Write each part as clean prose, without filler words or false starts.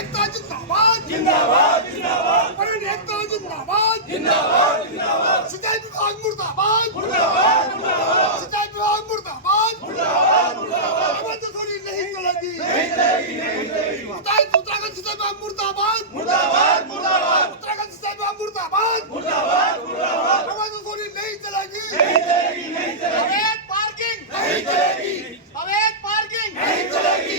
एकता जिंदाबाद जिंदाबाद जिंदाबाद परिवहन एकता जिंदाबाद जिंदाबाद जिंदाबाद सिंचाई विभाग मुर्दाबाद मुर्दाबाद मुर्दाबाद सिंचाई विभाग मुर्दाबाद मुर्दाबाद मुर्दाबाद आवाज थोड़ी नहीं चलेगी नहीं चलेगी नहीं चलेगी उत्तराखंड सिंचाई विभाग मुर्दाबाद मुर्दाबाद मुर्दाबाद उत्तराखंड सिंचाई विभाग मुर्दाबाद मुर्दाबाद मुर्दाबाद आवाज थोड़ी नहीं चलेगी नहीं चलेगी नहीं चलेगी अवैध पार्किंग नहीं चलेगी अवैध पार्किंग नहीं चलेगी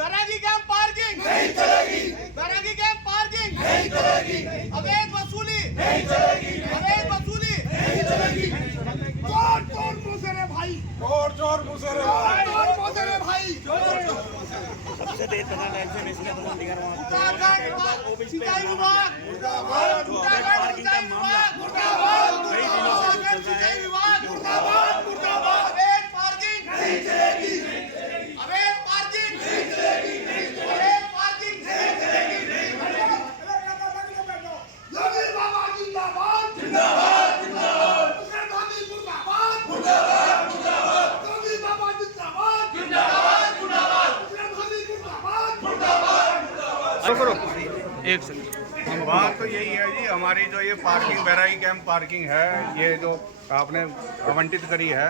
बैरागी कैंप पार्किंग नहीं चलेगी बैरागी कैंप पार्किंग नहीं चलेगी अवैध वसूली नहीं चलेगी अवैध वसूली नहीं चलेगी चोर चोर मुसरे भाई चोर चोर मुसरे चोर मुसरे भाई सबसे तेज प्रधान लाइन से उत्तराखंड सिंचाई विभाग मुर्दाबाद उत्तराखंड सिंचाई विभाग उत्तराखंड सिंचाई विभाग मुर्दाबाद अवैध पार्किंग नहीं चलेगी अवैध पार्किंग नहीं चलेगी अवैध पार्किंग योगी बाबा जिंदाबाद जिंदाबाद जिंदाबाद गांधी मुर्दाबाद मुर्दाबाद मुर्दाबाद योगी बाबा जिंदाबाद जिंदाबाद मुर्दाबाद गांधी मुर्दाबाद मुर्दाबाद एक सेकंड। बात तो यही है जी, हमारी जो ये पार्किंग बैरागी कैंप पार्किंग है, ये जो आपने आवंटित करी है,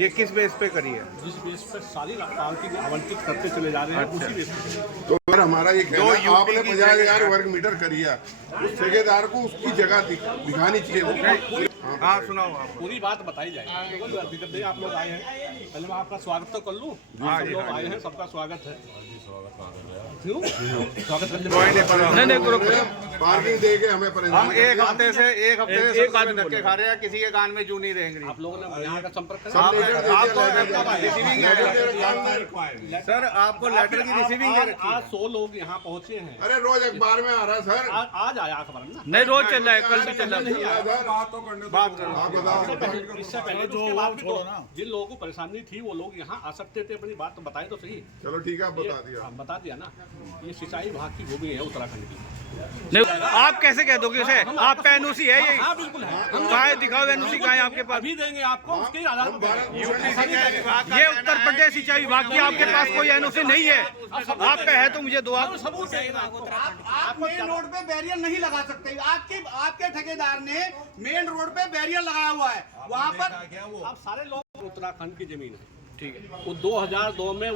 ये किस बेस पे करी है? जिस बेस पर सारी पार्किंग आवंटित करते चले जा रहे हैं उसी बेस पर। तो सर हमारा ये कहना है, यूपी आपने की 50,000 वर्ग मीटर करिया, उस ठेकेदार को उसकी जगह दिखानी चाहिए। हाँ सुनाओ आप। पूरी बात बताई जाएगी, कोई बात दिक्कत नहीं। आप लोग आए हैं, पहले मैं आपका स्वागत तो कर लूँ। हाँ सब जी, लोग हाँ आए जी। हैं, सबका स्वागत है। क्यों स्वागत करने कोई नहीं पर नहीं करो पार्किंग दे के हमें हम परेशान एक हफ्ते से एक सबसे आदमी धक्के खा रहे हैं, किसी के कान में जू नहीं रहेंगी। आप लोगों ने यहाँ का संपर्क सब करा। लेटर दे आप दिया, तो लेटर दे रिसीविंग दिया। है सर, आपको लेटर की रिसीविंग है रखी है। आज 100 लोग यहाँ पहुँचे हैं। अरे रोज अखबार में आ रहा है सर। आज आया अखबार में ना। नहीं रोज चल रहा है, कल भी चल रहा है। नहीं आया। बात करो। आप बताओ। इससे पहले जो बात भी तो जिन लोगों को परेशानी थी वो लोग यहाँ आ सकते थे, अपनी बात तो बताए तो सही। चलो ठीक है, आप बता दिया। हाँ, बता दिया ना। ये सिंचाई विभाग की भूमि है उत्तराखंड की। नहीं आप कैसे कह दोगे उसे? आपका एनओसी है ये? हाँ बिल्कुल है। कहाँ है? दिखाओ एनओसी कहाँ है आपके पास? अभी देंगे आपको, उसके आधार पर देंगे। ये उत्तर प्रदेश सिंचाई विभाग की, आपके पास कोई एनओसी नहीं है? आपका है तो मुझे दो आप। सबूत देंगे आप मेन रोड पे बैरियर नहीं लगा सकते। आपके ठेकेदार ने मेन रोड पे बैरियर लगाया हुआ है, वहाँ पर आप सारे लोग उत्तराखंड की जमीन है, ठीक है। वो 2002 में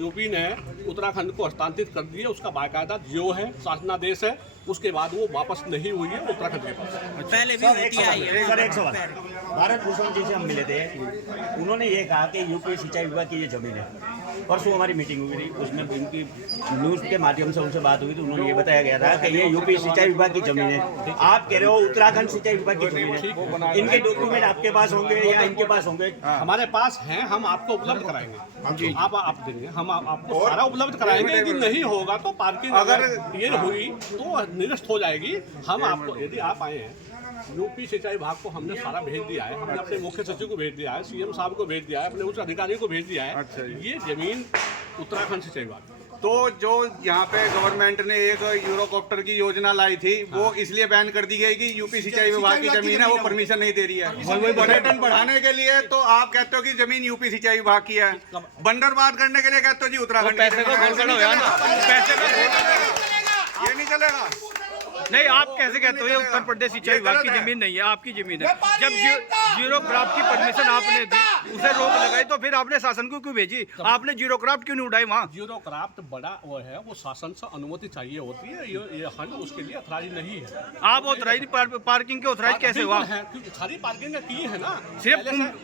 यूपी ने उत्तराखंड को हस्तांतरित कर दिया। उसका बाकायदा जियो है, शासनादेश है। उसके बाद वो वापस नहीं हुई है उत्तराखंड के पास। पहले भी होती आई है। सर एक सवाल, भारत भूषण जी से हम मिले थे, उन्होंने ये कहा कि यूपी सिंचाई विभाग की ये जमीन है। परसों हमारी मीटिंग हुई थी, उसमें उनकी न्यूज़ के माध्यम से उनसे बात हुई थी। उन्होंने ये बताया गया था कि ये यूपी सिंचाई विभाग की जमीन है। आप कह रहे हो उत्तराखंड सिंचाई विभाग की जमीन है। इनके डॉक्यूमेंट आपके पास होंगे या इनके पास होंगे? हमारे पास हैं, हम आपको उपलब्ध कराएंगे। आप देंगे, हम आपको सारा उपलब्ध कराएंगे। यदि नहीं होगा तो पार्किंग अगर ये हुई तो निरस्त हो जाएगी। हम आपको, यदि आप आए हैं, यूपी सिंचाई विभाग को हमने सारा भेज दिया है। हमने अपने मुख्य सचिव को भेज दिया है, सीएम साहब को भेज दिया है, अपने उच्च अधिकारियों को भेज दिया है। अच्छा जी। ये जमीन उत्तराखंड सिंचाई विभाग। तो जो यहाँ पे गवर्नमेंट ने एक यूरोकॉप्टर की योजना लाई थी, वो इसलिए बैन कर दी गई कि यूपी सिंचाई विभाग की जमीन है, वो परमिशन नहीं दे रही है। पर्यटन बढ़ाने के लिए तो आप कहते हो कि जमीन यूपी सिंचाई विभाग की है, बंदरबाद करने के लिए कहते हो जी उत्तराखंड पैसे का की घोल करो यार ना, पैसे का ये नहीं चलेगा। नहीं आप कैसे कहते हो ये उत्तर प्रदेश सिंचाई विभाग की जमीन नहीं है, आपकी जमीन है। जब जीरो क्राफ्ट की परमिशन आपने दी, उसे रोक लगाई, तो फिर आपने शासन को क्यों भेजी? आपने जीरो क्राफ्ट क्यों नहीं उठाई वहाँ? जीरो क्राफ्ट बड़ा वो है, वो शासन से अनुमति चाहिए होती है। ये खंड उसके लिए अथराइज नहीं है। आप ऑथराइज पार्किंग के ऑथराइज कैसे हुआ? बिल्कुल है, क्योंकि सारी पार्किंग की है ना। सिर्फ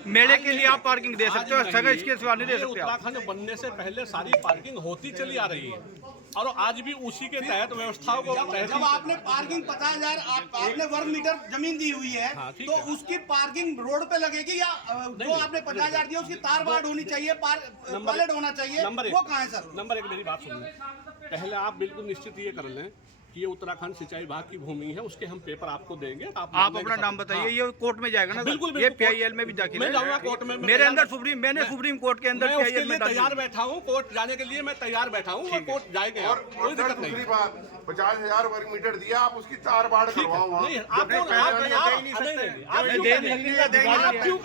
मेले के लिए आप पार्किंग दे सकते हो, सगा इसके सिवा नहीं दे सकते आप। उत्तराखंड बनने से पहले सारी पार्किंग होती चली आ रही है और आज भी उसी के तहत व्यवस्थाओं को जब आपने पार्किंग 50,000 आपने वर्ग मीटर जमीन दी हुई है, हाँ, ठीक तो है। उसकी पार्किंग रोड पे लगेगी या जो आपने 50,000 दिया उसकी तार बाड़ होनी चाहिए, टॉयलेट होना चाहिए, नंबर वो कहाँ है सर? नंबर एक, मेरी बात सुनिए। पहले आप बिल्कुल निश्चित ये कर लें कि ये उत्तराखंड सिंचाई विभाग की भूमि है, उसके हम पेपर आपको देंगे। आप अपना नाम बताइए, ये कोर्ट में जाएगा ना? बिल्कुल, ये बिल्कुल, PIL में भी दाखिल मैं है। जाऊंगा कोर्ट में। मेरे अंदर मैंने सुप्रीम कोर्ट के अंदर मैं उसके PIL लिए में दाखिल तैयार बैठा हूँ, कोर्ट जाने के लिए मैं तैयार बैठा हूँ और कोर्ट जाएंगे, और कोई दिक्कत नहीं। दूसरी बात, 50,000 वर्ग मीटर दिया, आप उसकी तार बाढ़ करवाओ वहाँ। नहीं, आप क्यों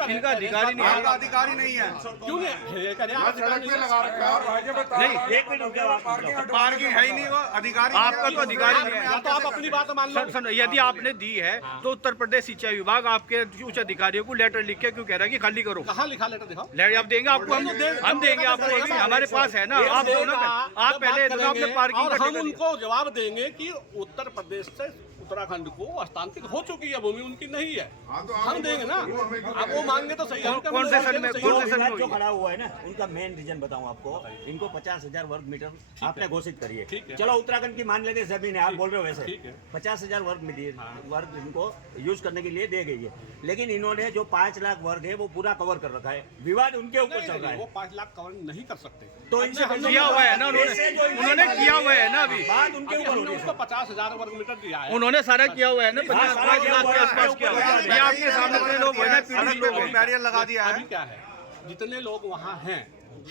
इनका अधिकारी नहीं है। आपका अधिकारी नहीं है। क्यों नहीं करें? यहाँ सड़क पे लगा रखा है। नहीं, एक मिनट रुकिए आप। पार्किंग है ही नहीं, वो अधिकारी आपका तो अधिकारी नहीं है। या तो आप अपनी बात मान लो। सर, यदि आपने दी है तो उत्तर प्रदेश सिंचाई विभाग आपके उच्च अधिकारियों को लेटर लिख के क्यों कह रहा है कि खाली करो? कहाँ लिखा लेटर दिखाओ। लेटर आप देंगे, आपको हम देंगे आपको, अभी हमारे पास है ना। आप दोनों आप पहले अपने पार्किंग और का हम ठेका उनको जवाब देंगे कि उत्तर प्रदेश से उत्तराखंड को हस्तांतरित हो चुकी है भूमि, उनकी नहीं है। हाँ, तो हम देंगे ना, आप वो मांगे तो सही। हम कौन से सन में जो कौन से सन में विवाद जो हुई? खड़ा हुआ है ना, उनका मेन रीजन बताऊं आपको। इनको 50,000 वर्ग मीटर आपने घोषित करिए। ठीक है। चलो उत्तराखंड की मान लेते जमीन है, आप बोल रहे हो वैसे। ठीक है। 50,000 वर्ग मीटर वर्ग इनको यूज करने के लिए दे गई है, लेकिन इन्होंने जो 5 लाख वर्ग है वो पूरा कवर कर रखा है। विवाद उनके ऊपर चल रहा है। वो 5 लाख कवर नहीं कर सकते। तो इनसे किया हुआ है ना उन्होंने किया हुआ है ना। अभी बात उनके ऊपर हो हमने रही है। उसको 50,000 वर्ग मीटर दिया है। उन्होंने सारा किया हुआ है ना। हाँ, सारा 50 किया लाख हुआ के है। आसपास किया हुआ है। ये आपके सामने बड़े लोग हैं ना, पीड़ित लोग हैं। बैरियर लगा दिया है। अभी क्या है, जितने लोग वहाँ हैं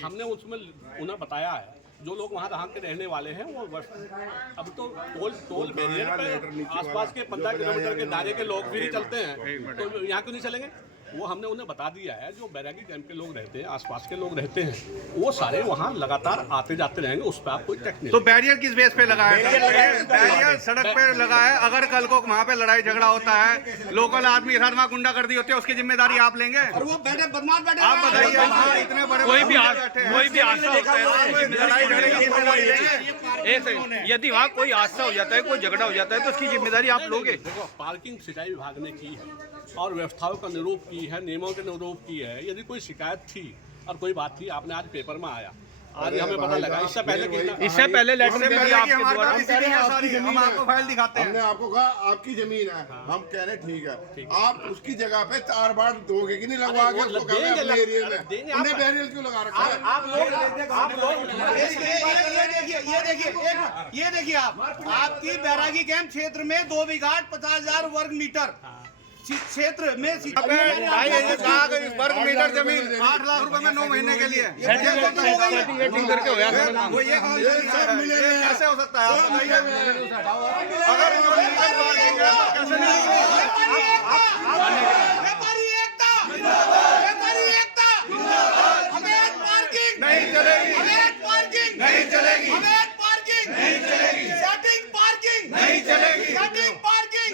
हमने उसमें उन्हें बताया है। जो लोग वहाँ के रहने वाले हैं वो अब तो टोल बैरियर पे आसपास के 15 किलोमीटर के दायरे के लोग भी चलते हैं, तो यहाँ क्यों नहीं चलेंगे? वो हमने उन्हें बता दिया है। जो बैरागी कैंप के लोग रहते हैं, आसपास के लोग रहते हैं, वो सारे वहाँ लगातार आते जाते रहेंगे। उस पर आप कोई टैक्स नहीं। तो बैरियर किस बेस पे लगा है? बैरियर सड़क पे लगा है। अगर कल को वहाँ पे लड़ाई झगड़ा होता है, लोकल आदमी के साथ वहाँ गुंडागर्दी होती है, उसकी जिम्मेदारी आप लेंगे? और वो बैठे बदमाश बैठे आप बताइए, वहाँ इतने बड़े कोई भी बैठे हैं। हादसा होता है तो लड़ाई झगड़े की जिम्मेदारी लेंगे? एक सेकंड, यदि वहाँ कोई हादसा हो जाता है, कोई झगड़ा हो जाता है, तो उसकी जिम्मेदारी आप लोगे? देखो, पार्किंग सिंचाई विभाग ने की है और व्यवस्थाओं का निरूप की है, नियमों के निरूप की है। यदि कोई शिकायत थी और कोई बात थी, आपने आज पेपर में आया, आज हमें पता लगा। इससे पहले लेटर हमने में पहले आपके कि हमारे द्वारा पास इसीलिए है सारी, हम आपको फाइल दिखाते हमने हैं। आपको कहा आपकी जमीन है, हम कह रहे ठीक है, आप उसकी जगह पे तार बाढ़ दोगे कि नहीं लगवा के? उसको कहा देंगे, अपने एरिया में देंगे। उन्हें बैरियर क्यों लगा रखा है? आप लोग ये देखिए आपकी बैरागी कैंप क्षेत्र में 2 बीघा 50,000 वर्ग मीटर क्षेत्र में वर्ग मीटर जमीन 8 लाख रुपए में 9 महीने के लिए। वो ये कौन सी चीज़ है? ये कैसे हो सकता है? आप बताइए। अगर जो लीगल पार्किंग है तो कैसे नहीं नहीं चलेगी? नहीं चलेगी? नहीं चलेगी?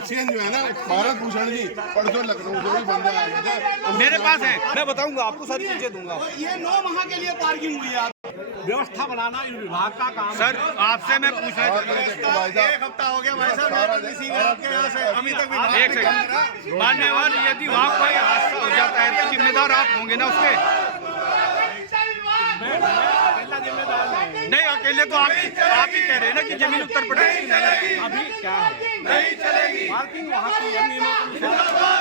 चेंज जो है ना, भारत भूषण जी परसों लखनऊ से भी बंदे आए थे। मेरे पास है, मैं बताऊंगा आपको, सारी चीजें दूंगा। ये 9 माह के लिए पार्किंग हुई है। व्यवस्था बनाना इन विभाग का काम सर, आपसे मैं पूछना एक हफ्ता हो गया भाई साहब, मैं तो किसी भी आपके यहाँ से अभी तक भी एक सेकंड, मान्यवर, यदि वहाँ कोई हादसा हो जाता है तो जिम्मेदार आप होंगे ना उसके? नहीं, अकेले तो आप ही कह रहे हैं ना कि जमीन उत्तर प्रदेश की नहीं है। अभी क्या है, नहीं चलेगी। पार्किंग वहाँ की है, नियमों के अनुसार